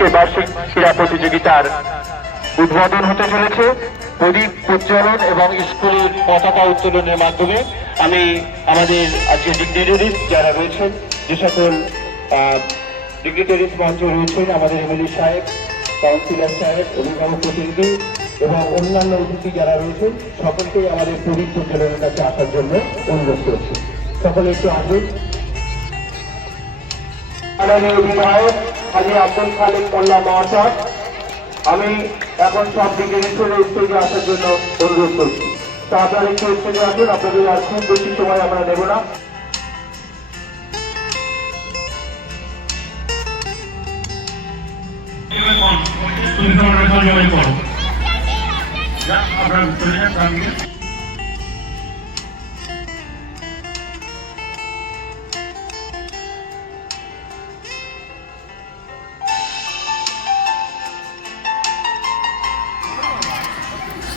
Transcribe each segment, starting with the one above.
আজকে বার্ষিক ক্রীড়া প্রতিযোগিতার উদ্বোধন হতে চলেছে প্রদীপ প্রজ্বলন এবং স্কুলের পতাকা উত্তোলনের মাধ্যমে। আমি আমাদের আজকে ডিগনিটারিজ যারা রয়েছেন, যে সকল ডিগনিটারিজ মঞ্চে রয়েছেন, আমাদের এমএলএ সাহেব, কাউন্সিলর সাহেব, অভিভাবক প্রতিনিধি এবং অন্যান্য অতিথি যারা রয়েছেন, সকলকেই আমাদের প্রদীপ প্রজ্বলনের কাছে আসার জন্য অনুরোধ করছি। সকলে একটু আসুন। অভিভাবক হাজী আব্দুল খালেক মোল্লা মহাশয়, আমি এখন সব ডিগ্রিজের স্টেজে আসার জন্য অনুরোধ করছি। তো আপনারা একটু স্টেজে আসুন, আপনাদের আর খুব বেশি সময় আমরা নেব না।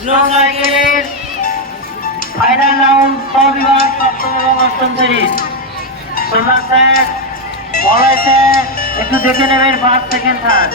স্লো সাইকেলের ফাইনাল রাউন্ড বিভাগ সপ্তম এবং অষ্টম শ্রেণীর সোমনাথ স্যার, বলাই স্যার, একটু দেখে নেবেন ফার্স্ট সেকেন্ড থার্ড।